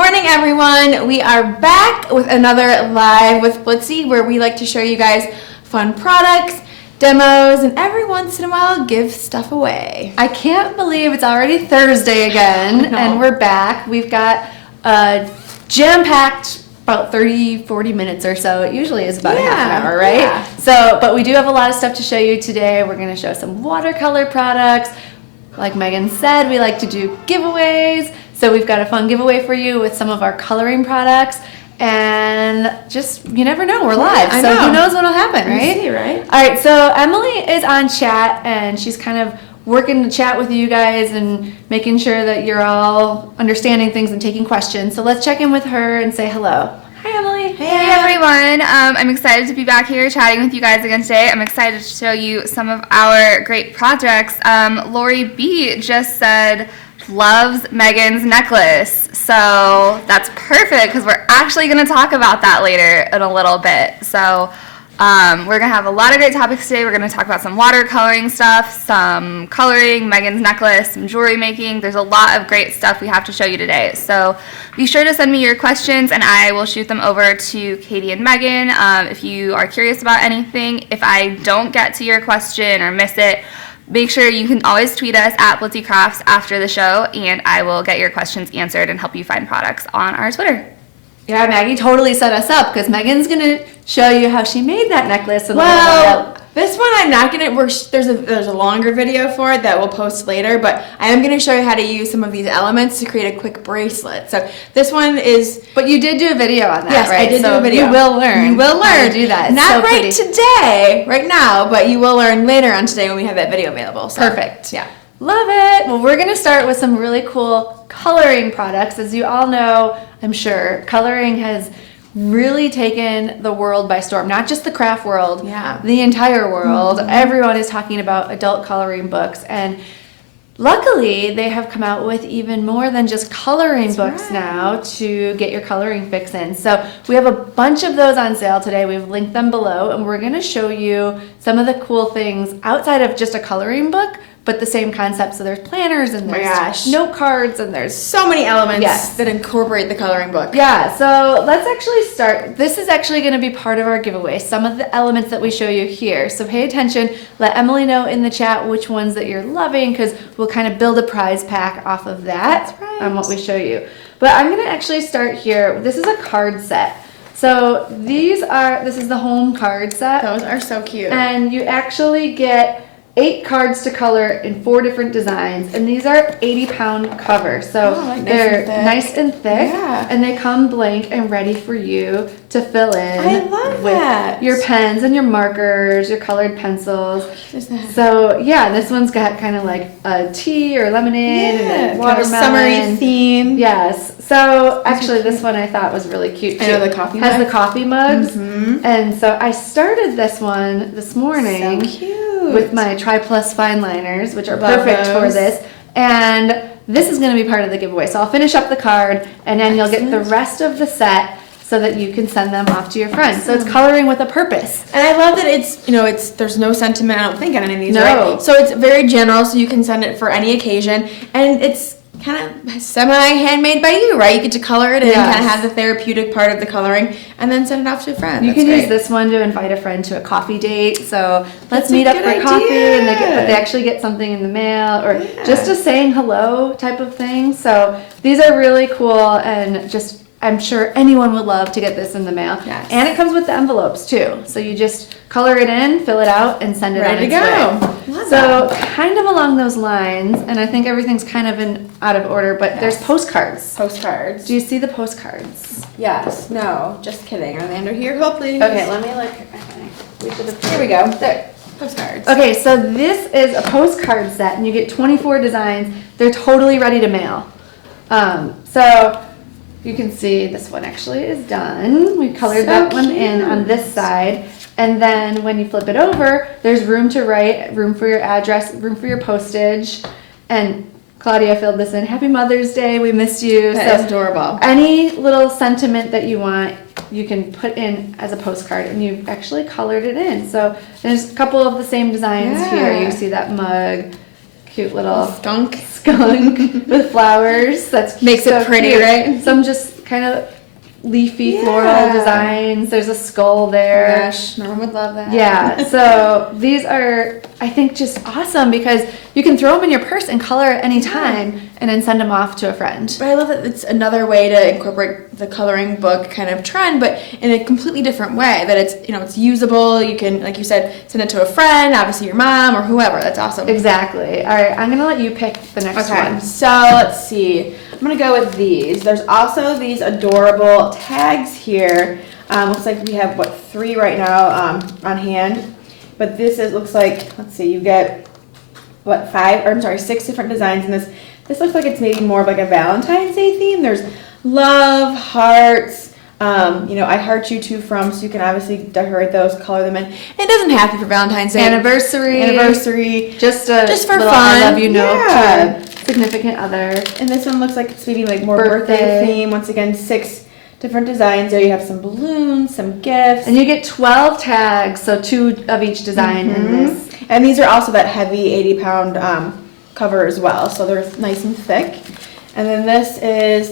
morning, everyone. We are back with another Live with Blitsy, where we like to show you guys fun products, demos, and every once in a while give stuff away. I can't believe it's already Thursday again, and we're back. We've got a jam-packed about 30-40 minutes or so. It usually is about a half an hour, right? Yeah. So, but we do have a lot of stuff to show you today. We're going to show some watercolor products. Like Megan said, we like to do giveaways. So we've got a fun giveaway for you with some of our coloring products. And just, you never know, we're live. So who knows what'll happen, right? See, right? All right, so Emily is on chat, and she's kind of working to chat with you guys and making sure that you're all understanding things and taking questions. So let's check in with her and say hello. Hi, Emily. Hey everyone. I'm excited to be back here chatting with you guys again today. I'm excited to show you some of our great projects. Lori B just said loves Megan's necklace. So that's perfect because we're actually going to talk about that later in a little bit. So we're going to have a lot of great topics today. We're going to talk about some watercoloring stuff, some coloring, Megan's necklace, some jewelry making. There's a lot of great stuff we have to show you today. So be sure to send me your questions and I will shoot them over to Katie and Megan if you are curious about anything. If I don't get to your question or miss it, make sure you can always tweet us at Blitsy Crafts after the show and I will get your questions answered and help you find products on our Twitter. Yeah, Maggie totally set us up because Megan's going to show you how she made that necklace. Well, this one I'm not going to, there's a longer video for it that we'll post later, but I am going to show you how to use some of these elements to create a quick bracelet. So this one is... But you did do a video on that, yes, right? I did do a video. You will learn. You will learn. How to do that. Not right today, right now, but you will learn later on today when we have that video available. So, perfect. Yeah. Love it. Well, we're going to start with some really cool coloring products. As you all know, I'm sure, coloring has really taken the world by storm. Not just the craft world, the entire world. Mm-hmm. Everyone is talking about adult coloring books. And luckily, they have come out with even more than just coloring books now to get your coloring fix in. So we have a bunch of those on sale today. We've linked them below, and we're going to show you some of the cool things outside of just a coloring book, but the same concept. So there's planners and there's note cards and there's so many elements that incorporate the coloring book. Yeah, so let's actually start. This is actually going to be part of our giveaway, some of the elements that we show you here. So pay attention. Let Emily know in the chat which ones that you're loving because we'll kind of build a prize pack off of that on what we show you. But I'm going to actually start here. This is a card set. So this is the home card set. Those are so cute. And you actually get 8 cards to color in 4 different designs, and these are 80-pound covers, so they're nice and thick, and they come blank and ready for you to fill in. I love that. Your pens and your markers, your colored pencils. So yeah, this one's got kind of like a tea or lemonade and then watermelon. Kind of summery theme. Yes. So actually, this one I thought was really cute too. I know the coffee mug. Has the coffee mugs, and so I started this one this morning. So cute. With my Tri-Plus fine liners, which are perfect for this. And this is going to be part of the giveaway. So I'll finish up the card, and then you'll get the rest of the set so that you can send them off to your friends. So it's coloring with a purpose. And I love that it's, there's no sentiment, I don't think, on any of these, no. right? So it's very general, so you can send it for any occasion. And it's kind of semi-handmade by you, right? You get to color it and kind of have the therapeutic part of the coloring and then send it off to a friend. You can use this one to invite a friend to a coffee date. So let's meet up for coffee, and they actually get something in the mail or just a saying hello type of thing. So these are really cool, and just I'm sure anyone would love to get this in the mail. Yes. And it comes with the envelopes too. So you just color it in, fill it out, and send it on its way. So kind of along those lines, and I think everything's kind of out of order, but there's postcards. Postcards. Do you see the postcards? Yes. No. Just kidding. Are they under here? Hopefully. Okay, let me look. Here we go. There. Postcards. Okay, so this is a postcard set, and you get 24 designs. They're totally ready to mail. So you can see this one actually is done. We colored that one in on this side. And then when you flip it over, there's room to write, room for your address, room for your postage. And Claudia filled this in. Happy Mother's Day, we missed you. That is adorable. Any little sentiment that you want, you can put in as a postcard, and you've actually colored it in. So there's a couple of the same designs here. You see that mug. cute little skunk with flowers. That's makes so it pretty, cute. right? Some just kind of leafy floral designs. There's a skull there. Gosh, Norman would love that. Yeah, so these are, I think, just awesome because you can throw them in your purse and color at any time and then send them off to a friend. But I love that it's another way to incorporate the coloring book kind of trend, but in a completely different way. That it's, you know, it's usable. You can, like you said, send it to a friend, obviously your mom or whoever. That's awesome. Exactly. All right, I'm gonna let you pick the next one. So let's see. I'm gonna go with these. There's also these adorable tags here. Looks like we have 3 right now on hand, but this looks like, let's see, you get 6 different designs in this. This looks like it's maybe more of like a Valentine's Day theme. There's love, hearts, you know, I heart you too from, so you can obviously decorate those, color them in. And it doesn't have to be for Valentine's Day. Anniversary. Just for fun. I love you note to significant other. And this one looks like it's maybe like more birthday theme. Once again, 6 different designs there. You have some balloons, some gifts. And you get 12 tags, so 2 of each design in this. And these are also that heavy 80-pound cover as well, so they're nice and thick. And then this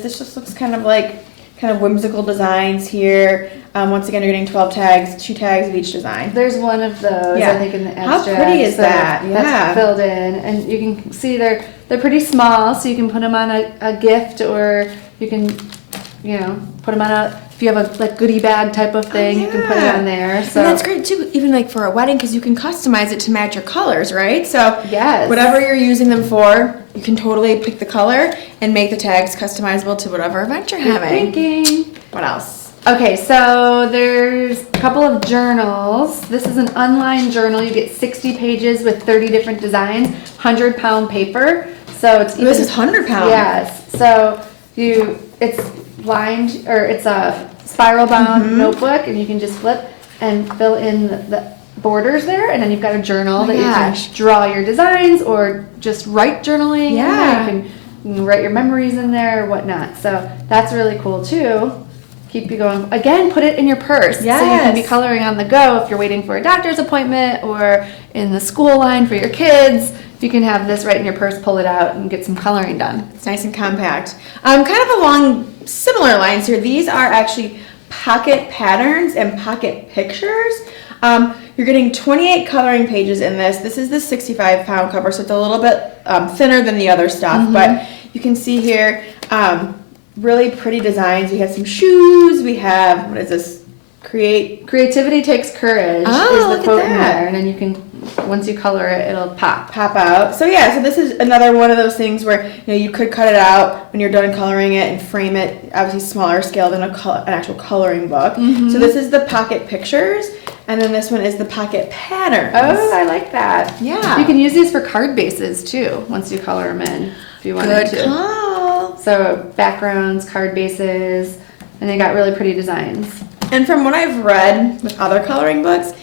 just looks kind of whimsical designs here. Once again, you're getting 12 tags, 2 tags of each design. There's one of those, I think, in the abstract. How pretty is that? Yeah. That's filled in. And you can see they're pretty small, so you can put them on a gift, or you can, you know, put them on if you have a goodie bag type of thing, you can put it on there. So and that's great too, even like for a wedding, because you can customize it to match your colors, right? So yes, whatever you're using them for, you can totally pick the color and make the tags customizable to whatever event you're having. Thinking. What else? Okay, so there's a couple of journals. This is an online journal. You get 60 pages with 30 different designs, 100-pound paper. So it's this is 100 pounds. Yes. So it's lined, or it's a spiral bound notebook, and you can just flip and fill in the borders there, and then you've got a journal that you can draw your designs or just write journaling. Yeah. You can write your memories in there or whatnot. So that's really cool too. Keep you going. Again, put it in your purse. Yes. So you can be coloring on the go if you're waiting for a doctor's appointment or in the school line for your kids. You can have this right in your purse, pull it out, and get some coloring done. It's nice and compact. Kind of along similar lines here, these are actually pocket patterns and pocket pictures. You're getting 28 coloring pages in this. This is the 65-pound cover, so it's a little bit thinner than the other stuff, but you can see here really pretty designs. We have some shoes. We have, what is this? Creativity takes courage. Oh, is the quote in there, and then you can, once you color it, it'll pop out. So yeah, so this is another one of those things where, you know, you could cut it out when you're done coloring it and frame it, obviously smaller scale than an actual coloring book. So this is the pocket pictures, and then this one is the pocket patterns. Oh, I like that. Yeah. You can use these for card bases too once you color them in if you wanted to. Good call. So backgrounds, card bases, and they got really pretty designs. And from what I've read with other coloring books,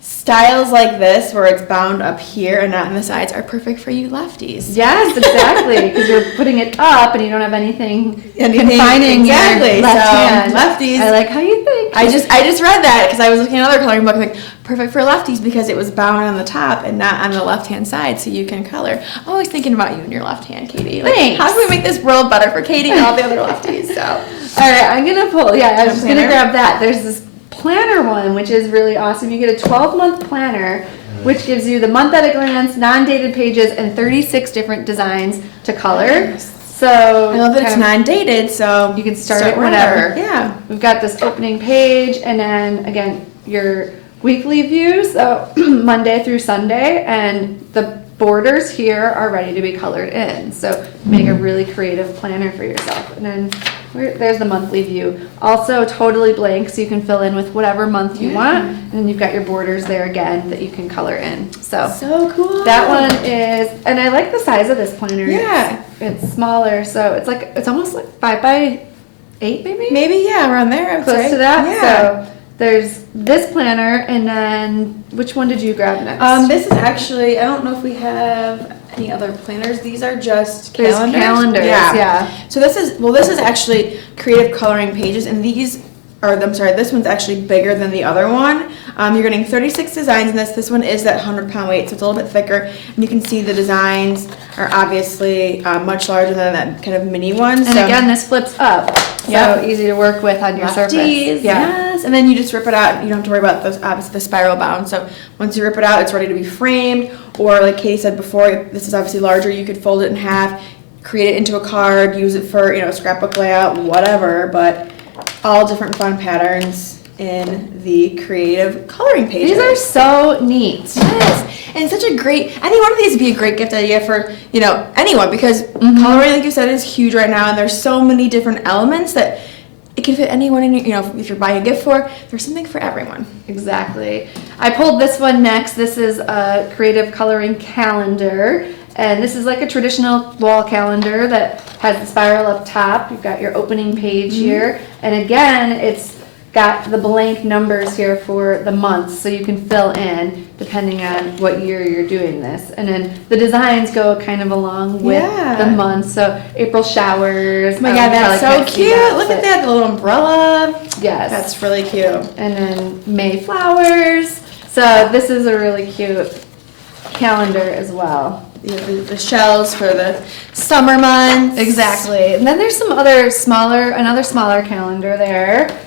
styles like this, where it's bound up here and not on the sides, are perfect for you lefties. Yes, exactly, because you're putting it up and you don't have anything confining exactly. your left hand. Lefties. I like how you think. I just read that because I was looking at another coloring book, like perfect for lefties because it was bound on the top and not on the left-hand side, so you can color. I'm always thinking about you and your left hand, Katie. Like, thanks. How can we make this world better for Katie and all the other lefties? So, all right, I'm gonna pull. Yeah, I was just gonna grab that. There's this planner one, which is really awesome. You get a 12-month planner, which gives you the month at a glance, non-dated pages, and 36 different designs to color. So I love that it's non-dated, so you can start it whenever. Yeah. We've got this opening page, and then again your weekly view, so Monday through Sunday, and the borders here are ready to be colored in. So make a really creative planner for yourself. And then there's the monthly view. Also totally blank, so you can fill in with whatever month you want. And then you've got your borders there again that you can color in. So cool. That one is, and I like the size of this planner. Yeah. It's smaller, so it's almost like 5 by 8 maybe? Maybe, yeah, around there, I would Close say. to that. Yeah. So there's this planner, and then which one did you grab next? This is actually, I don't know if we have any other planners. These are just calendars. There's calendars, yeah. So this is actually creative coloring pages, and these this one's actually bigger than the other one. You're getting 36 designs in this. This one is that 100-pound weight, so it's a little bit thicker. And you can see the designs are obviously much larger than that kind of mini one. And again, this flips up, so easy to work with on your surface. Yes, and then you just rip it out. You don't have to worry about obviously the spiral bound. So once you rip it out, it's ready to be framed. Or like Katie said before, this is obviously larger. You could fold it in half, create it into a card, use it for scrapbook layout, whatever. But all different fun patterns in the creative coloring pages. These are so neat. Yes, and such a great, I think one of these would be a great gift idea for, anyone, because coloring, like you said, is huge right now, and there's so many different elements that it can fit anyone in, if you're buying a gift for, there's something for everyone. Exactly. I pulled this one next. This is a creative coloring calendar. And this is like a traditional wall calendar that has the spiral up top. You've got your opening page here. And again, it's got the blank numbers here for the months, so you can fill in depending on what year you're doing this. And then the designs go kind of along with the months. So April showers. Oh my God, that's so cute. Look at that, the little umbrella. Yes. That's really cute. And then May flowers. So this is a really cute calendar as well. The shells for the summer months. Exactly. And then there's some other another smaller calendar there.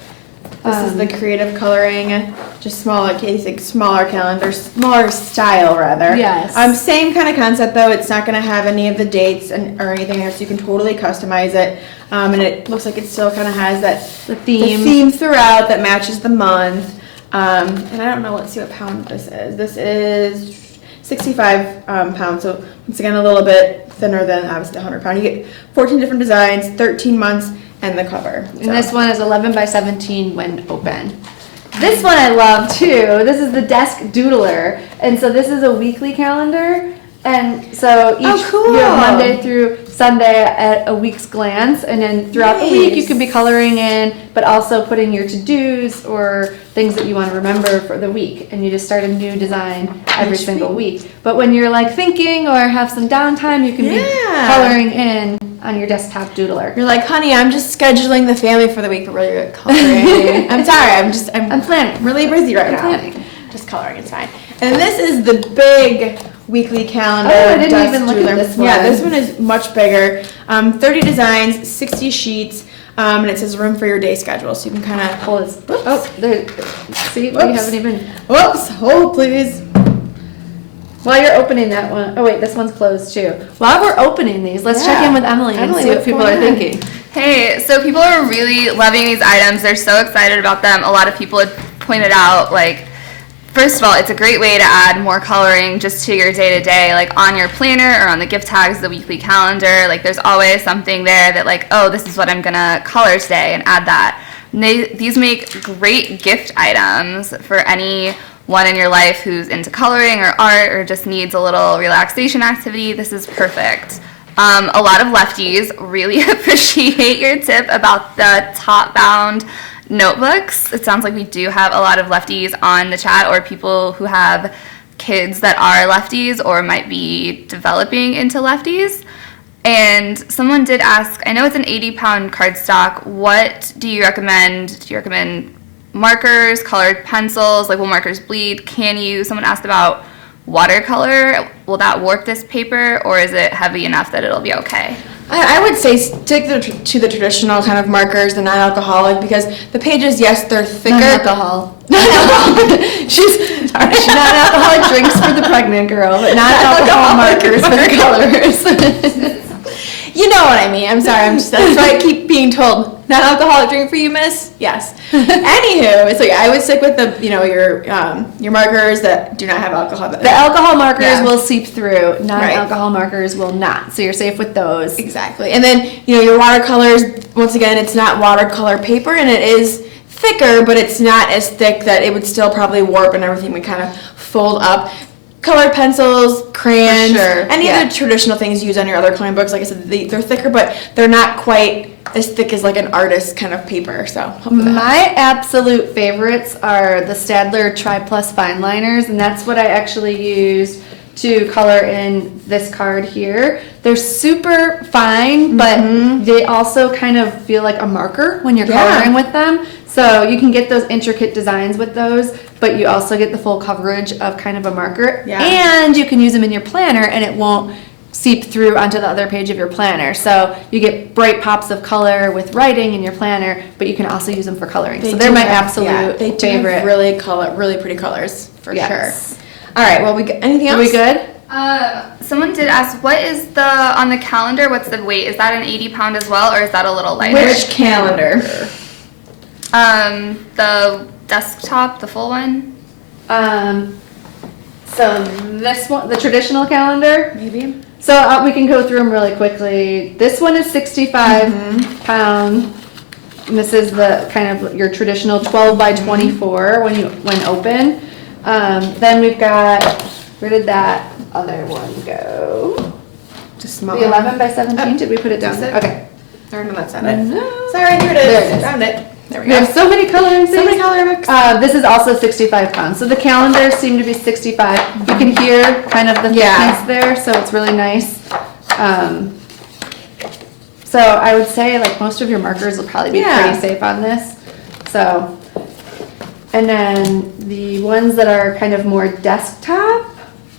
This is the creative coloring, just smaller calendar, smaller style rather. Yes. Same kind of concept though. It's not going to have any of the dates or anything else. So you can totally customize it. And it looks like it still kind of has the theme throughout that matches the month. And I don't know. Let's see what pound this is. This is 65 pounds, so once again a little bit thinner than obviously the 100-pound. You get 14 different designs, 13 months, and the cover. And this one is 11 by 17 when open. This one I love too. This is the Desk Dueler, and so this is a weekly calendar. And so you have Monday through Sunday at a week's glance, and then throughout the week you can be coloring in, but also putting your to-dos or things that you want to remember for the week, and you just start a new design every single week. But when you're like thinking or have some downtime, you can be coloring in on your desktop doodler. You're like, honey, I'm just scheduling the family for the week, but really good coloring. I'm sorry, I'm planning. Really busy right now. Just coloring, it's fine. And this is the big weekly calendar. Oh, I didn't even look at this one. Yeah, this one is much bigger. 30 designs, 60 sheets, and it says room for your day schedule. So you can kind of pull this. Whoops. Oh, there. See, we haven't even. Whoops, hold please. While you're opening that one, oh wait, this one's closed too. While we're opening these, let's check in with Emily and see what people are thinking. Hey, so people are really loving these items. They're so excited about them. A lot of people had pointed out, like, first of all, it's a great way to add more coloring just to your day-to-day, like on your planner or on the gift tags, the weekly calendar. Like there's always something there that like, oh, this is what I'm gonna color today, and add that. And these make great gift items for anyone in your life who's into coloring or art or just needs a little relaxation activity. This is perfect. A lot of lefties really appreciate your tip about the top-bound notebooks. It sounds like we do have a lot of lefties on the chat, or people who have kids that are lefties or might be developing into lefties. And someone did ask, I know it's an 80-pound cardstock, what do you recommend? Do you recommend markers, colored pencils? Like, will markers bleed? Someone asked about watercolor. Will that warp this paper, or is it heavy enough that it'll be okay? I would say stick to the traditional kind of markers, the non-alcoholic, because the pages, yes, they're thicker. Non-alcohol. She's not non-alcoholic drinks for the pregnant girl, but non-alcohol markers for the colors. You know what I mean. I'm sorry. That's why I keep being told, non-alcoholic drink for you, miss? Yes. Anywho, so yeah, I would stick with your markers that do not have alcohol. The alcohol markers will seep through. Non-alcohol markers will not. So you're safe with those. Exactly. And then, your watercolors, once again, it's not watercolor paper, and it is thicker, but it's not as thick that it would still probably warp and everything would kind of fold up. Colored pencils, crayons, any of the traditional things you use on your other coloring books. Like I said, they're thicker, but they're not quite as thick as like an artist kind of paper. So my absolute favorites are the Staedtler Tri Plus fine liners, and that's what I actually used to color in this card here. They're super fine, but they also kind of feel like a marker when you're coloring with them. So you can get those intricate designs with those, but you also get the full coverage of kind of a marker. Yeah. And you can use them in your planner and it won't seep through onto the other page of your planner. So you get bright pops of color with writing in your planner, but you can also use them for coloring. So they're my absolute they do favorite. Have really pretty colors for sure. All right, well, anything else? Are we good? Someone did ask, what is on the calendar, what's the weight? Is that an 80-pound as well, or is that a little lighter? Which calendar? The desktop, the full one. So this one, the traditional calendar. Maybe. So we can go through them really quickly. This one is 65 pound. And this is the kind of your traditional 12 by 24 when open. Then we've got, where did that other one go? Just small. The 11 by 17. Did we put it down? Is it? Okay. Or no, that's not it. No. Sorry, here it is. There it is. Found it. There we We go. have so many coloring things. So many color books. This is also 65 pounds. So the calendars seem to be 65. You can hear kind of the thickness there, so it's really nice. So I would say like most of your markers will probably be pretty safe on this. So, and then the ones that are kind of more desktop,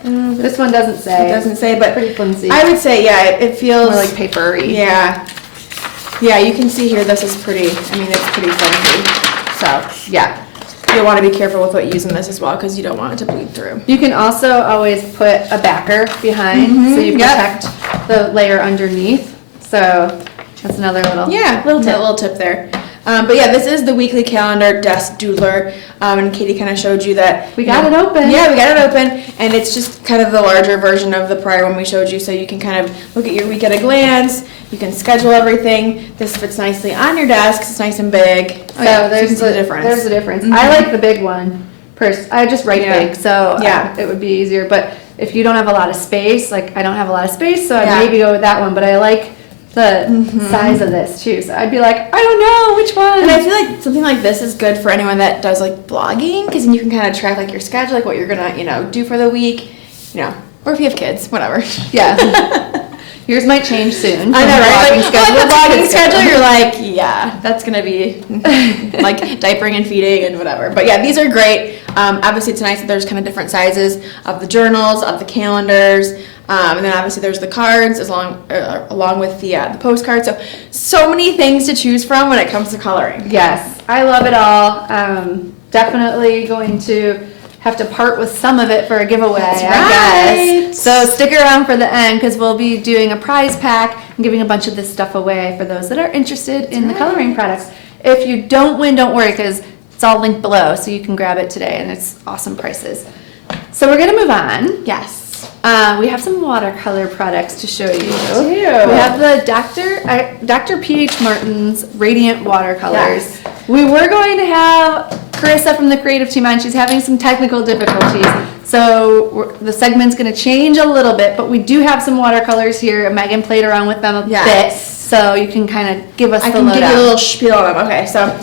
this one doesn't say. It doesn't say, but pretty flimsy. I would say, it feels More like papery. Yeah. Yeah, you can see here, this is pretty, I mean, it's pretty flimsy. So, yeah. You'll want to be careful with what you use in this as well, because you don't want it to bleed through. You can also always put a backer behind, so you protect the layer underneath. So that's another little little tip there. But yeah, this is the weekly calendar desk Dueler, and Katie kind of showed you that. We got it open. Yeah, we got it open, and it's just kind of the larger version of the prior one we showed you, so you can kind of look at your week at a glance. You can schedule everything. This fits nicely on your desk. It's nice and big. So there's the difference. There's a difference. I like the big one. I just write big, so it would be easier. But if you don't have a lot of space, like I don't have a lot of space, so I'd maybe go with that one. But I like the size of this too, so I'd be like, I don't know which one. And I feel like something like this is good for anyone that does like blogging, because then you can kind of track like your schedule, like what you're gonna do for the week, or if you have kids, whatever. Yeah. Yours might change soon. I know, right? Like the blogging schedule, schedule. you're like, yeah, that's gonna be like diapering and feeding and whatever. But yeah, these are great. Obviously, it's nice that there's kind of different sizes of the journals, of the calendars, and then obviously there's the cards along with the postcards. So many things to choose from when it comes to coloring. Yes, I love it all. Definitely going to have to part with some of it for a giveaway, That's I right. guess. So stick around for the end, because we'll be doing a prize pack and giving a bunch of this stuff away for those that are interested in the coloring products. If you don't win, don't worry, because it's all linked below, so you can grab it today, and it's awesome prices. So we're gonna move on. Yes. We have some watercolor products to show you. We have the Dr. P.H. Martin's Radiant Watercolors. We were going to have Carissa from the creative team on. She's having some technical difficulties, so the segment's going to change a little bit, but we do have some watercolors here. Megan played around with them a bit, so you can kind of give us the lowdown. I can give you a little spiel on them. Okay, so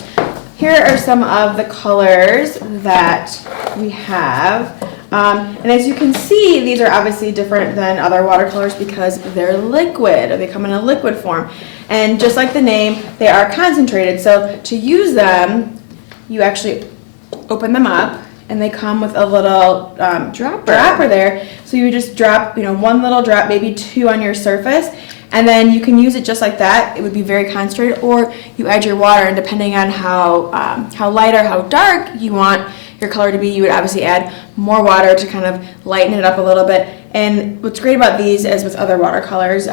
here are some of the colors that we have. And as you can see, these are obviously different than other watercolors because they're liquid, or they come in a liquid form. And just like the name, they are concentrated. So to use them, you actually open them up, and they come with a little dropper there. So you just drop, one little drop, maybe two on your surface, and then you can use it just like that. It would be very concentrated, or you add your water, and depending on how light or how dark you want your color to be, you would obviously add more water to kind of lighten it up a little bit. And what's great about these, as with other watercolors,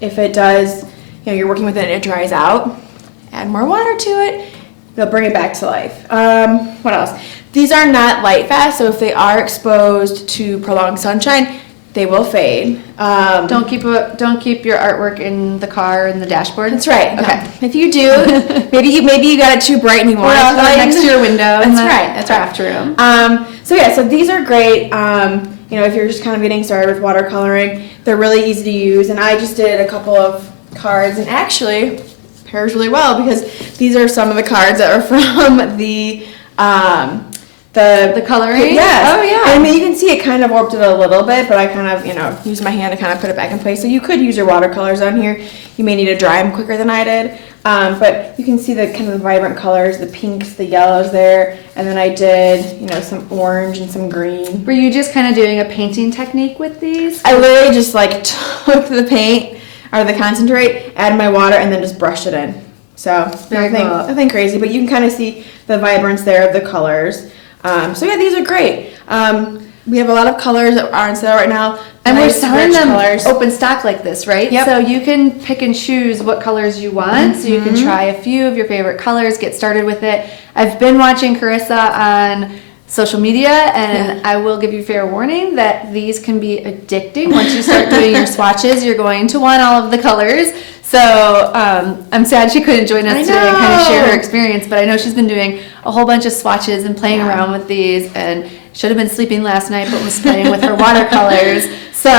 if it does, you're working with it and it dries out, add more water to it, they'll bring it back to life. What else? These are not light fast, so if they are exposed to prolonged sunshine, they will fade. Don't keep your artwork in the car in the dashboard. That's right. Okay. No. If you do, maybe you got it too bright and you want it next to your window. That's right. That's craft room. So these are great. If you're just kind of getting started with watercoloring, they're really easy to use. And I just did a couple of cards, and actually pairs really well because these are some of the cards that are from the the coloring? Yes. Oh, yeah. I mean, you can see it kind of warped it a little bit, but I kind of, used my hand to kind of put it back in place. So you could use your watercolors on here. You may need to dry them quicker than I did. But you can see the kind of the vibrant colors, the pinks, the yellows there. And then I did, some orange and some green. Were you just kind of doing a painting technique with these? I literally just like took the paint or the concentrate, added my water, and then just brushed it in. So nothing crazy, but you can kind of see the vibrance there of the colors. So yeah, these are great. We have a lot of colors that are on sale right now. And Nice, we're selling rich them colors. open stock like this, right? Yep. So you can pick and choose what colors you want. So you can try a few of your favorite colors, get started with it. I've been watching Carissa on social media, and I will give you fair warning that these can be addicting. Once you start doing your swatches, you're going to want all of the colors. So I'm sad she couldn't join us today and kind of share her experience, but I know she's been doing a whole bunch of swatches and playing around with these, and should have been sleeping last night but was playing with her watercolors. So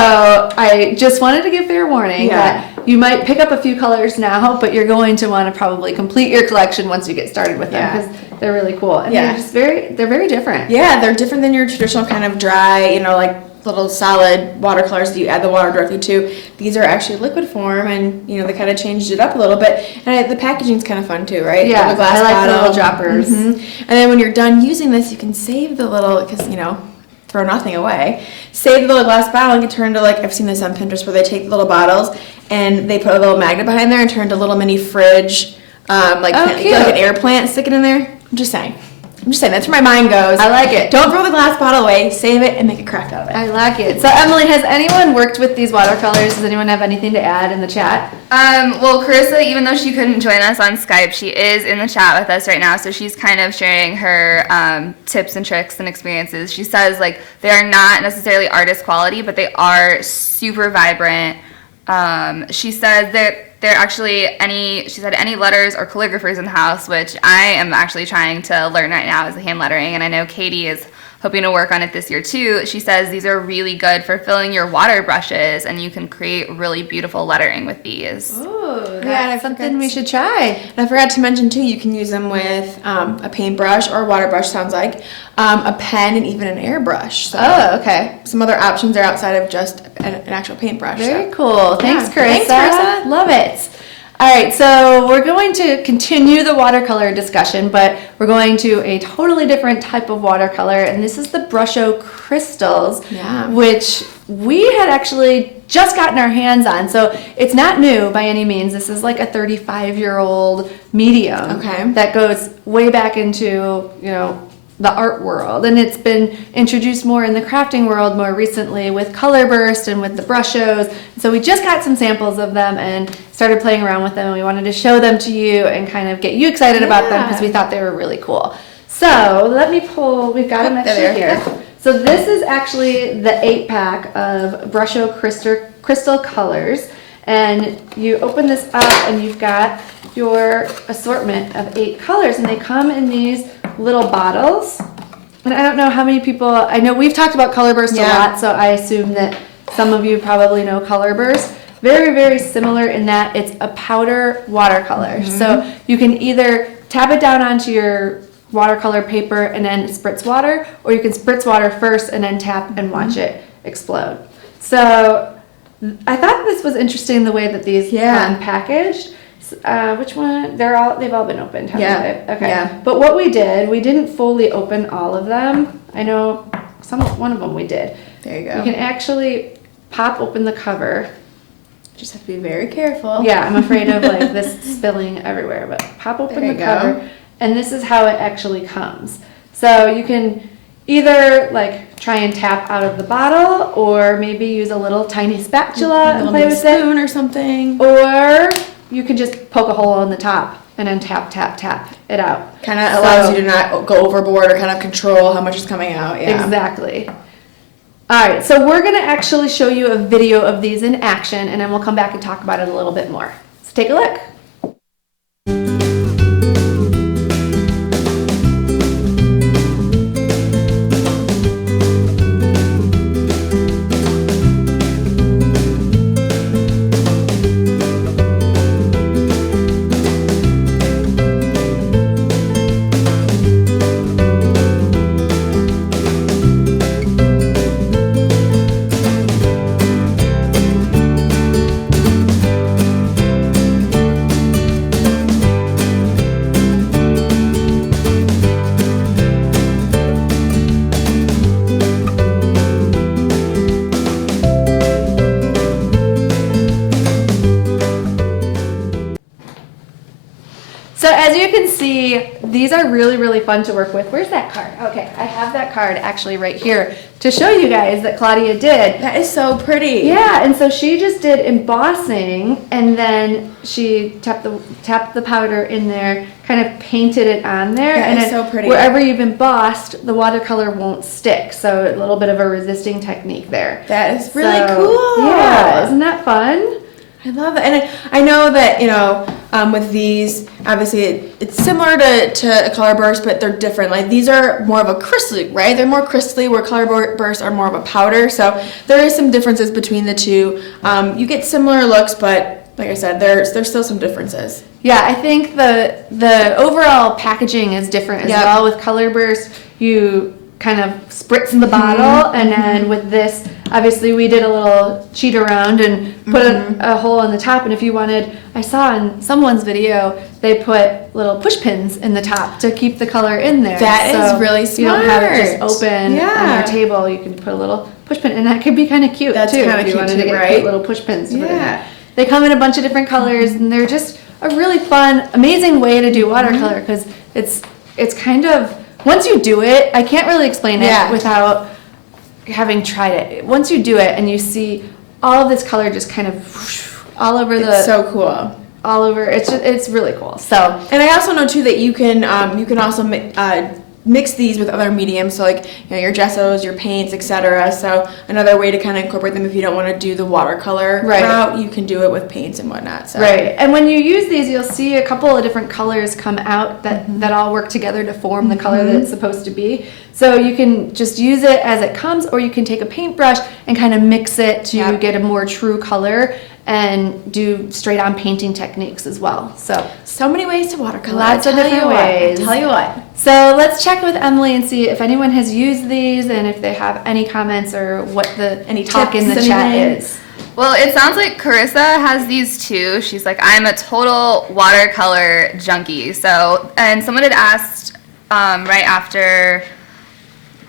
I just wanted to give fair warning that you might pick up a few colors now, but you're going to want to probably complete your collection once you get started with them, because they're really cool. And they're just they're very different. Yeah, they're different than your traditional kind of dry, like little solid watercolors that you add the water directly to. These are actually liquid form, and they kind of changed it up a little bit. And the packaging's kind of fun too, right? Yeah, the glass I like bottle. the little droppers. And then when you're done using this, you can save the little, because throw nothing away. Save the little glass bottle and get turned to, like, I've seen this on Pinterest where they take the little bottles and they put a little magnet behind there and turn to a little mini fridge, like an air plant, stick it in there. I'm just saying, that's where my mind goes. I like it. Don't throw the glass bottle away. Save it and make a craft out of it. I like it. So Emily, has anyone worked with these watercolors? Does anyone have anything to add in the chat? Well, Carissa, even though she couldn't join us on Skype, she is in the chat with us right now, so she's kind of sharing her tips and tricks and experiences. She says, like, they are not necessarily artist quality, but they are super vibrant. She says that there are actually any letters or calligraphers in the house, which I am actually trying to learn right now as a hand lettering, and I know Katie is hoping to work on it this year too. She says these are really good for filling your water brushes, and you can create really beautiful lettering with these. Ooh, that's something we should try. And I forgot to mention too, you can use them with a paintbrush or a water brush, sounds like, a pen, and even an airbrush. So okay. Some other options are outside of just an actual paintbrush. Very cool. Thanks, Carissa. Thanks, Carissa. Love it. All right, so we're going to continue the watercolor discussion, but we're going to a totally different type of watercolor, and this is the Brusho crystals, which we had actually just gotten our hands on. So it's not new by any means. This is like a 35-year-old medium that goes way back into, the art world, and it's been introduced more in the crafting world more recently with Colorburst and with the Brushos. So we just got some samples of them and started playing around with them, and we wanted to show them to you and kind of get you excited about them because we thought they were really cool. So let me pull, we've got them actually here. So this is actually the 8-pack of Brusho crystal colors, and you open this up and you've got your assortment of 8 colors, and they come in these little bottles. And I don't know how many people, I know we've talked about Colorburst a lot, so I assume that some of you probably know Colorburst. Very, very similar in that it's a powder watercolor. So you can either tap it down onto your watercolor paper and then spritz water, or you can spritz water first and then tap and watch it explode. So I thought this was interesting the way that these come packaged. Which one? They've all been opened. Okay. Yeah. But what we didn't fully open all of them. I know one of them we did. There you go. You can actually pop open the cover. Just have to be very careful. Yeah, I'm afraid of like this spilling everywhere, but pop open the cover, and this is how it actually comes. So you can either like try and tap out of the bottle, or maybe use a little tiny spatula and play with it, spoon or something, or you can just poke a hole in the top and then tap it out. Kind of allows you to not go overboard or kind of control how much is coming out. Yeah. Exactly. All right, so we're going to actually show you a video of these in action, and then we'll come back and talk about it a little bit more. So take a look. you can see, these are really, really fun to work with. Where's that card? Okay, I have that card actually right here to show you guys that Claudia did. That is so pretty. Yeah, and so she just did embossing, and then she tapped the powder in there, kind of painted it on there. That and is so pretty. Wherever you've embossed, the watercolor won't stick. So a little bit of a resisting technique there. That is really So, cool. Yeah, isn't that fun? I love it. And I know that, with these, obviously it's similar to a Colorburst, but they're different. Like these are more of a crystally, right? They're more crystally, where Colorbursts are more of a powder. So there is some differences between the two. You get similar looks, but like I said, there's still some differences. Yeah, I think the overall packaging is different as well. With Colorburst, you kind of spritz the bottle, and then with this, obviously we did a little cheat around and put a hole in the top, and if you wanted, I saw in someone's video, they put little push pins in the top to keep the color in there. That is really smart. You don't have it just open on your table, you can put a little push pin, and that could be kind of cute too. That's kind of if you cute wanted too, to get right? cute little push pins to put in there. They come in a bunch of different colors, and they're just a really fun, amazing way to do watercolor, because it's kind of, once you do it, I can't really explain it without having tried it. Once you do it and you see all of this color just kind of whoosh, all over It's so cool. all over, it's really cool. So, and I also know too that you can also mix these with other mediums, so like your gessos, your paints, etc. So another way to kind of incorporate them if you don't want to do the watercolor route, you can do it with paints and whatnot. So. Right, and when you use these, you'll see a couple of different colors come out that all work together to form the color that it's supposed to be. So you can just use it as it comes, or you can take a paintbrush and kind of mix it to get a more true color, and do straight on painting techniques as well. So many ways to watercolor. Lots of different ways. Tell you what. So let's check with Emily and see if anyone has used these, and if they have any comments or what any talk in the chat is. Well, it sounds like Carissa has these too. She's like, I'm a total watercolor junkie. So, and someone had asked right after,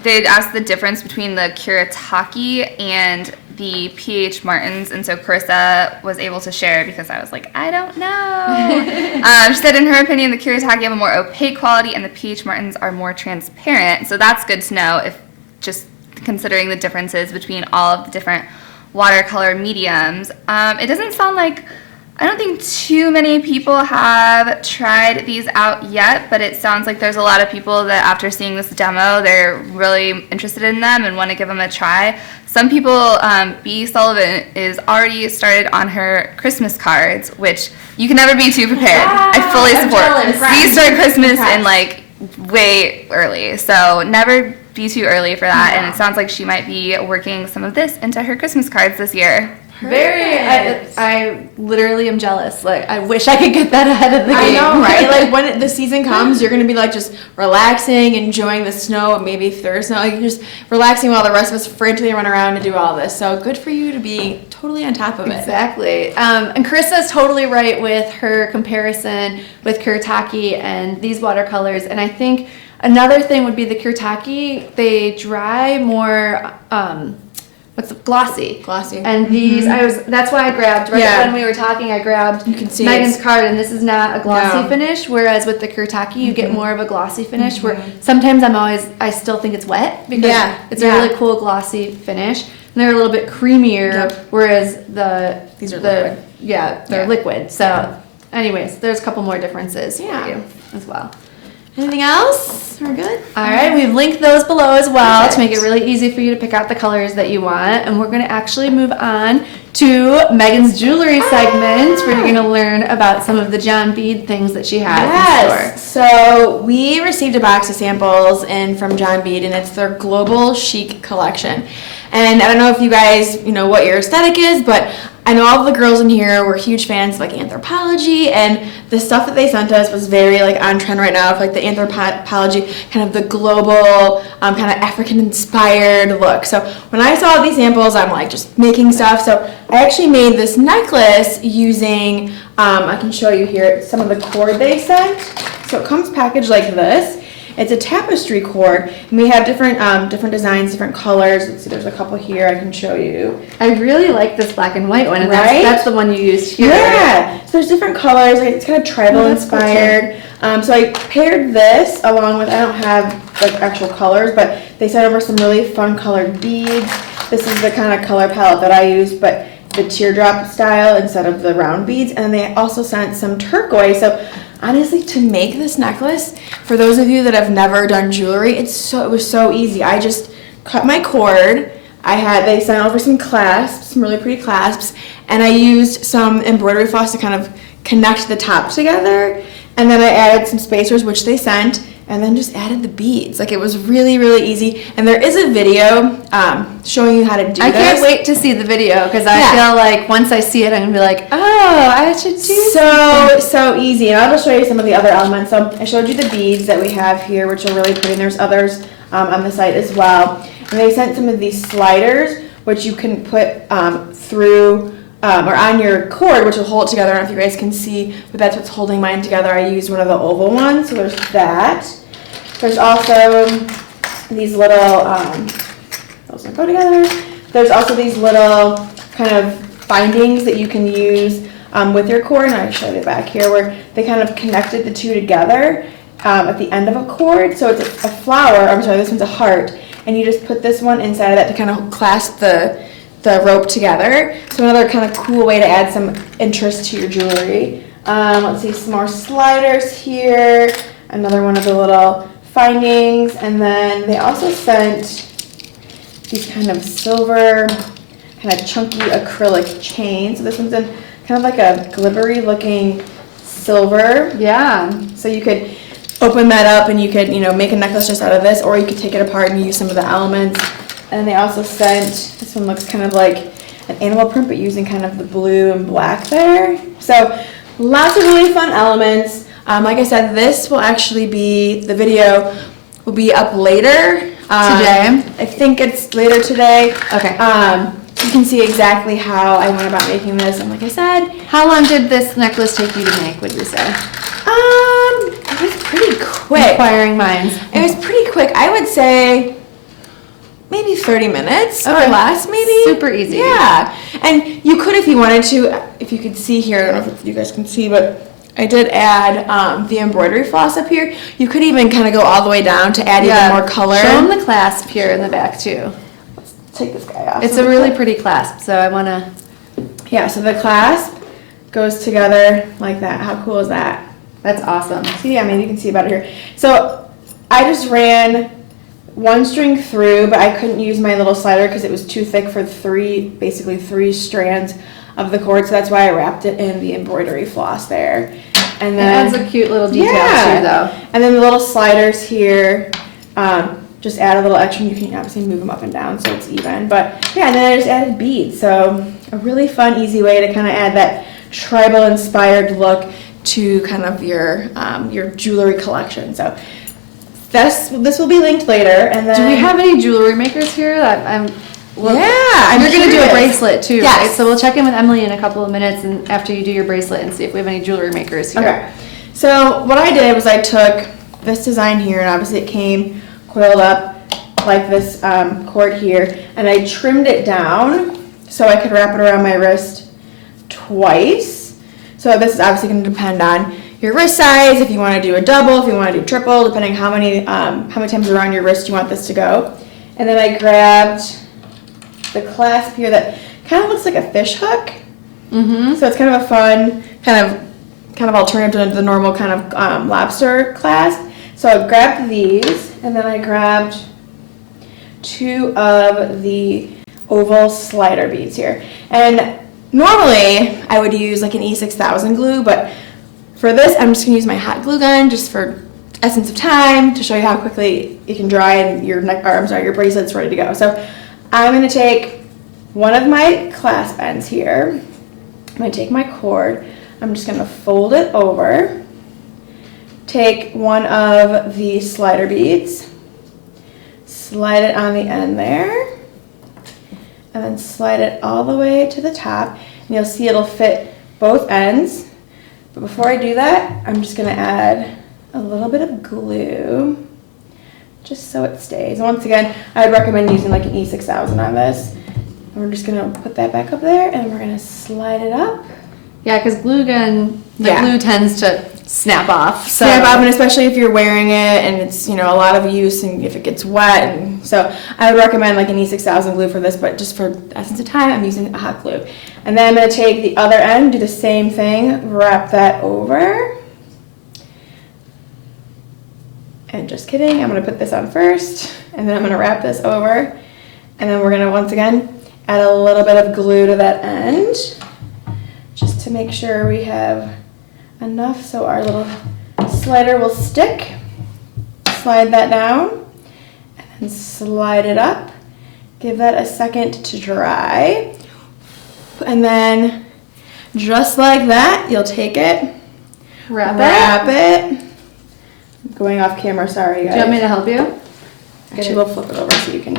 they'd asked the difference between the Kuretake and the PH Martins, and so Carissa was able to share because I was like, I don't know. She said, in her opinion, the Kuretake have a more opaque quality and the PH Martins are more transparent. So that's good to know, if just considering the differences between all of the different watercolor mediums. It doesn't sound like, I don't think too many people have tried these out yet, but it sounds like there's a lot of people that after seeing this demo, they're really interested in them and want to give them a try. Some people, B. Sullivan is already started on her Christmas cards, which you can never be too prepared. I fully support. These start Christmas in like way early, so never be too early for that. And it sounds like she might be working some of this into her Christmas cards this year. I literally am jealous. Like, I wish I could get that ahead of the game. I know, right? Like when the season comes, you're gonna be like just relaxing, enjoying the snow, maybe if there's snow, like just relaxing while the rest of us frantically run around to do all this. So good for you to be totally on top of it. Exactly. And Carissa's totally right with her comparison with Kuretake and these watercolors. And I think another thing would be the Kuretake, they dry more, glossy. Glossy. And these, that's why I grabbed, when we were talking, I grabbed Megan's card, and this is not a glossy finish, whereas with the Kuretake, you get more of a glossy finish, where sometimes I still think it's wet, because it's a really cool glossy finish, and they're a little bit creamier, whereas these are liquid. Yeah, they're liquid. So anyways, there's a couple more differences for you as well. Anything else? We're good? All right, we've linked those below as well to make it really easy for you to pick out the colors that you want. And we're going to actually move on to Megan's jewelry segment, where you're going to learn about some of the John Bead things that she has in store. So we received a box of samples from John Bead, and it's their Global Chic collection. And I don't know if you guys, what your aesthetic is, but I know all of the girls in here were huge fans of anthropology, and the stuff that they sent us was very on trend right now, for the anthropology, kind of the global, kind of African inspired look. So when I saw these samples, I'm just making stuff. So I actually made this necklace using, I can show you here some of the cord they sent. So it comes packaged like this. It's a tapestry cord, and we have different designs, different colors. Let's see, there's a couple here I can show you. I really like this black and white one, and Right? that's the one you used here. Yeah, so there's different colors. Like, it's kind of tribal inspired. So I paired this along with, I don't have like actual colors, but they sent over some really fun colored beads. This is the kind of color palette that I used, but the teardrop style instead of the round beads. And they also sent some turquoise. So honestly, to make this necklace, for those of you that have never done jewelry, it was so easy. I just cut my cord. They sent over some clasps, some really pretty clasps, and I used some embroidery floss to kind of connect the top together. And then I added some spacers, which they sent, and then just added the beads. Like, it was really, really easy. And there is a video showing you how to do this. I can't wait to see the video, because I feel like once I see it, I'm going to be like, oh, I should do so easy. And I'll just show you some of the other elements. So I showed you the beads that we have here, which are really pretty. And there's others on the site as well. And they sent some of these sliders, which you can put through or on your cord, which will hold it together. I don't know if you guys can see, but that's what's holding mine together. I used one of the oval ones, so there's that. There's also these little, those don't go together. There's also these little kind of bindings that you can use with your cord, and I'll show you back here, where they kind of connected the two together at the end of a cord. So it's a flower, I'm sorry, this one's a heart, and you just put this one inside of that to kind of clasp the rope together. So another kind of cool way to add some interest to your jewelry. Let's see, some more sliders here. Another one of the little findings. And then they also sent these kind of silver, kind of chunky acrylic chains. So this one's in kind of like a glittery looking silver. Yeah. So you could open that up and you could, make a necklace just out of this, or you could take it apart and use some of the elements. And they also sent, this one looks kind of like an animal print, but using kind of the blue and black there. So lots of really fun elements. Like I said, this will actually be, the video will be up later. Today? I think it's later today. Okay. You can see exactly how I went about making this. And like I said, How long did this necklace take you to make, would you say? it was pretty quick. Inquiring minds. It was pretty quick. I would say maybe 30 minutes or less, maybe. Super easy. Yeah. And you could, if you wanted to, if you could see here, I don't know if you guys can see, but I did add the embroidery floss up here. You could even kind of go all the way down to add even more color. Show them the clasp here in the back, too. Let's take this guy off. It's a really pretty clasp, so I want to... Yeah, so the clasp goes together like that. How cool is that? That's awesome. See, yeah, maybe you can see about it here. So I just ran one string through, but I couldn't use my little slider because it was too thick for basically three strands of the cord. So that's why I wrapped it in the embroidery floss there. And then it adds a cute little detail too, though. And then the little sliders here, just add a little extra. You can obviously move them up and down so it's even. But yeah, and then I just added beads. So a really fun, easy way to kind of add that tribal inspired look to kind of your jewelry collection. So this will be linked later. And then, do we have any jewelry makers here? I'm you're gonna do a bracelet too, yes. right? So we'll check in with Emily in a couple of minutes, and after you do your bracelet, and see if we have any jewelry makers here. Okay. So what I did was I took this design here, and obviously it came coiled up like this cord here, and I trimmed it down so I could wrap it around my wrist twice. So this is obviously going to depend on your wrist size, if you want to do a double, if you want to do triple, depending how many times around your wrist you want this to go. And then I grabbed the clasp here that kind of looks like a fish hook. Mm-hmm. So it's kind of a fun kind of alternative to the normal kind of lobster clasp. So I grabbed these, and then I grabbed two of the oval slider beads here. And normally I would use like an E6000 glue, but for this I'm just gonna use my hot glue gun just for essence of time to show you how quickly it can dry and your bracelet's ready to go. So I'm gonna take one of my clasp ends here. I'm gonna take my cord. I'm just gonna fold it over. Take one of the slider beads, slide it on the end there, and then slide it all the way to the top. And you'll see it'll fit both ends. But before I do that, I'm just gonna add a little bit of glue. just so it stays. Once again, I'd recommend using like an E6000 on this. And we're just gonna put that back up there, and we're gonna slide it up. Yeah, because glue gun, glue tends to snap off. So. Snap off, and especially if you're wearing it and it's, a lot of use, and if it gets wet. And so I would recommend like an E6000 glue for this, but just for the essence of time, I'm using a hot glue. And then I'm gonna take the other end, do the same thing, wrap that over. And just kidding, I'm gonna put this on first, and then I'm gonna wrap this over. And then we're gonna, once again, add a little bit of glue to that end, just to make sure we have enough so our little slider will stick. Slide that down, and then slide it up. Give that a second to dry. And then, just like that, you'll take it, wrap it. Going off camera, sorry guys. Do you want me to help you? Actually, we'll flip it over so you can.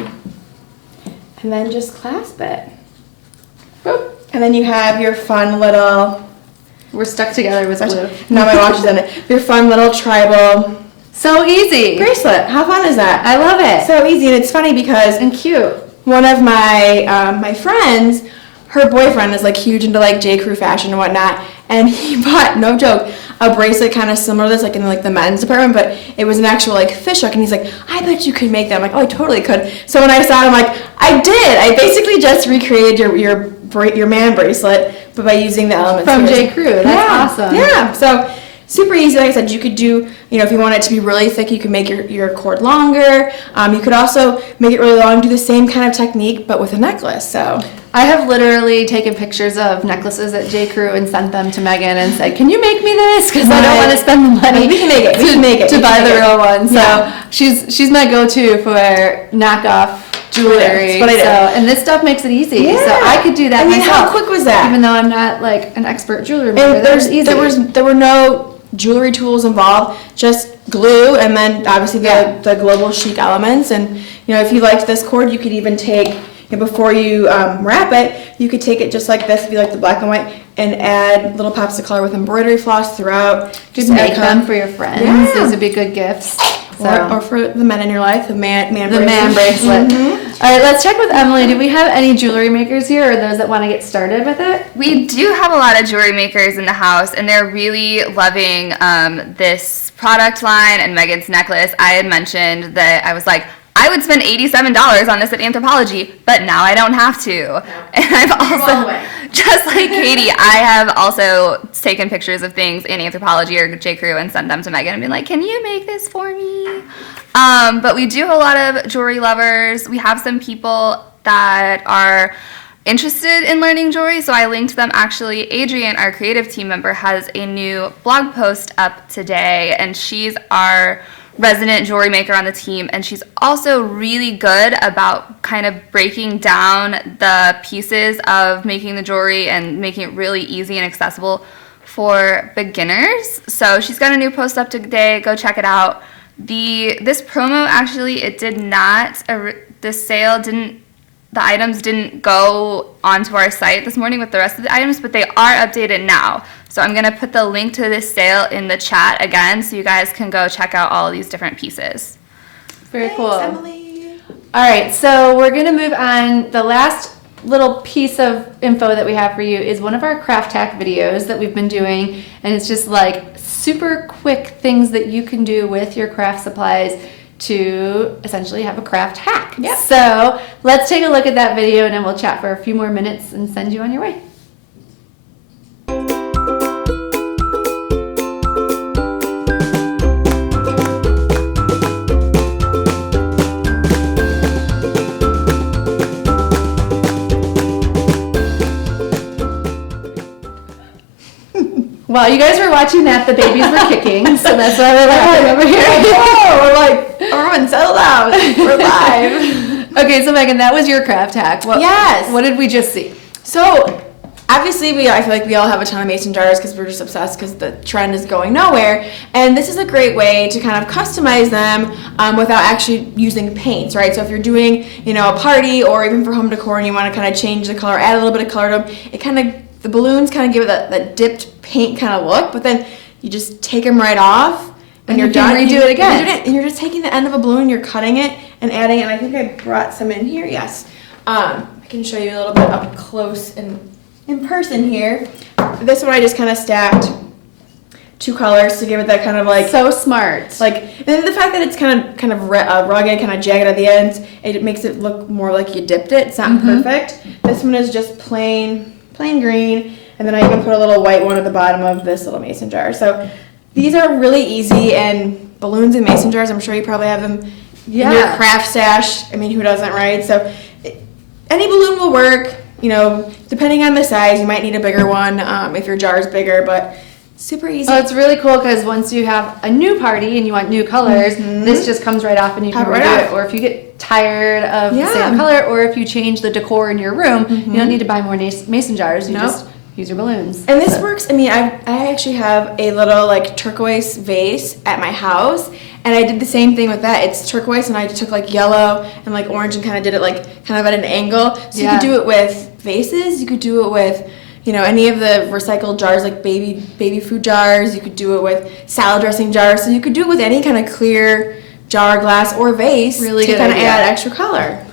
And then just clasp it. Boop. And then you have your fun little. We're stuck together with glue. Now my watch is on it. Your fun little tribal. So easy. Bracelet. How fun is that? I love it. So easy, and it's funny because. And cute. One of my my friends, her boyfriend is like huge into like J. Crew fashion and whatnot, and he bought, no joke, a bracelet kind of similar to this, like in like the men's department, but it was an actual like fish hook, and he's like, I bet you could make that. I'm like, oh, I totally could. So when I saw it, I'm like, I did. I basically just recreated your man bracelet, but by using the elements from here. J. Crew. That's awesome. Yeah. So super easy. Like I said, you could do, if you want it to be really thick, you can make your cord longer. You could also make it really long, do the same kind of technique, but with a necklace. So I have literally taken pictures of necklaces at J. Crew and sent them to Megan and said, can you make me this? Because I don't want to spend the money. We can make it. We can make it. To buy the real one. So Yeah. she's my go-to for knockoff jewelry. That's what I do. And this stuff makes it easy. Yeah. So I could do that myself. How quick was that? Even though I'm not like an expert jewelry maker, And that was easy. there were no jewelry tools involved, just glue, and then obviously the global chic elements. And if you liked this cord, you could even take, before you wrap it, you could take it just like this if you like the black and white, and add little pops of color with embroidery floss throughout. Just make them for your friends. Yeah. Those would be good gifts. So. Or for the men in your life, the man bracelet. Mm-hmm. All right, let's check with Emily. Do we have any jewelry makers here, or those that want to get started with it? We do have a lot of jewelry makers in the house, and they're really loving this product line and Megan's necklace. I had mentioned that I was like, I would spend $87 on this at Anthropologie, but now I don't have to. And I've also, just like Katie, I have also taken pictures of things in Anthropologie or J. Crew and sent them to Megan and been like, can you make this for me? But we do have a lot of jewelry lovers. We have some people that are interested in learning jewelry, so I linked them. Actually, Adrienne, our creative team member, has a new blog post up today, and she's our resident jewelry maker on the team, and she's also really good about kind of breaking down the pieces of making the jewelry and making it really easy and accessible for beginners. So she's got a new post up today. Go check it out. This promo, actually, it did not, the sale didn't, the items didn't go onto our site this morning with the rest of the items, but they are updated now. So I'm going to put the link to this sale in the chat again, so you guys can go check out all of these different pieces. Very cool. Emily. All right, so we're going to move on. The last little piece of info that we have for you is one of our craft hack videos that we've been doing, and it's just like super quick things that you can do with your craft supplies to essentially have a craft hack. Yep. So let's take a look at that video, and then we'll chat for a few more minutes and send you on your way. While you guys were watching that, the babies were kicking, so that's why we're laughing over here. Oh, we're like, everyone settle down. We're live. Okay, so Megan, that was your craft hack. Yes. What did we just see? So, obviously, I feel like we all have a ton of mason jars because we're just obsessed because the trend is going nowhere. And this is a great way to kind of customize them without actually using paints, right? So if you're doing, a party or even for home decor and you want to kind of change the color, add a little bit of color to them, it kind of, the balloons kind of give it that dipped paint kind of look, but then you just take them right off when And you're you can done, redo it again. And you're just taking the end of a balloon, you're cutting it and adding it. And I think I brought some in here. Yes. I can show you a little bit up close and in person here. This one I just kind of stacked 2 colors to give it that kind of like So smart. like, and then the fact that it's kind of rugged, kind of jagged at the ends, it makes it look more like you dipped it. It's not perfect. This one is just plain green, and then I even put a little white one at the bottom of this little mason jar. So these are really easy, and balloons and mason jars, I'm sure you probably have them in your craft stash. I mean, who doesn't, right? So any balloon will work. You know, depending on the size, you might need a bigger one if your jar is bigger, but super easy. Well, it's really cool because once you have a new party and you want new colors, this just comes right off and you can Pop right redo off. it. Or if you get tired of the same color, or if you change the decor in your room, you don't need to buy more mason jars. You just use your balloons. And this works. I mean, I actually have a little like turquoise vase at my house, and I did the same thing with that. It's turquoise, and I took like yellow and like orange and kind of did it like kind of at an angle. So you could do it with vases. You could do it with, you know, any of the recycled jars, like baby food jars. You could do it with salad dressing jars. So you could do it with any kind of clear jar, glass, or vase Really to good kind of idea. add extra color.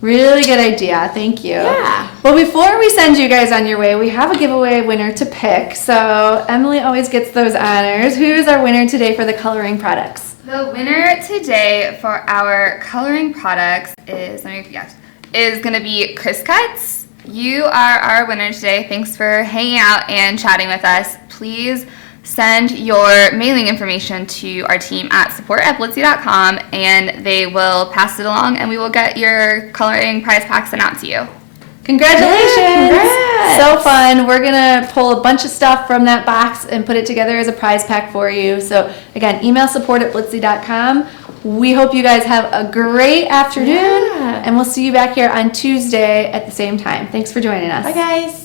Really good idea. Thank you. Yeah. Well, before we send you guys on your way, we have a giveaway winner to pick. So Emily always gets those honors. Who is our winner today for the coloring products? The winner today for our coloring products is going to be Chris Cuts. You are our winner today. Thanks for hanging out and chatting with us. Please send your mailing information to our team at support@blitsy.com, and they will pass it along, and we will get your coloring prize pack sent out to you. Congratulations! Yeah, congrats. So fun. We're going to pull a bunch of stuff from that box and put it together as a prize pack for you. So again, email support@blitsy.com. We hope you guys have a great afternoon, and we'll see you back here on Tuesday at the same time. Thanks for joining us. Bye, guys.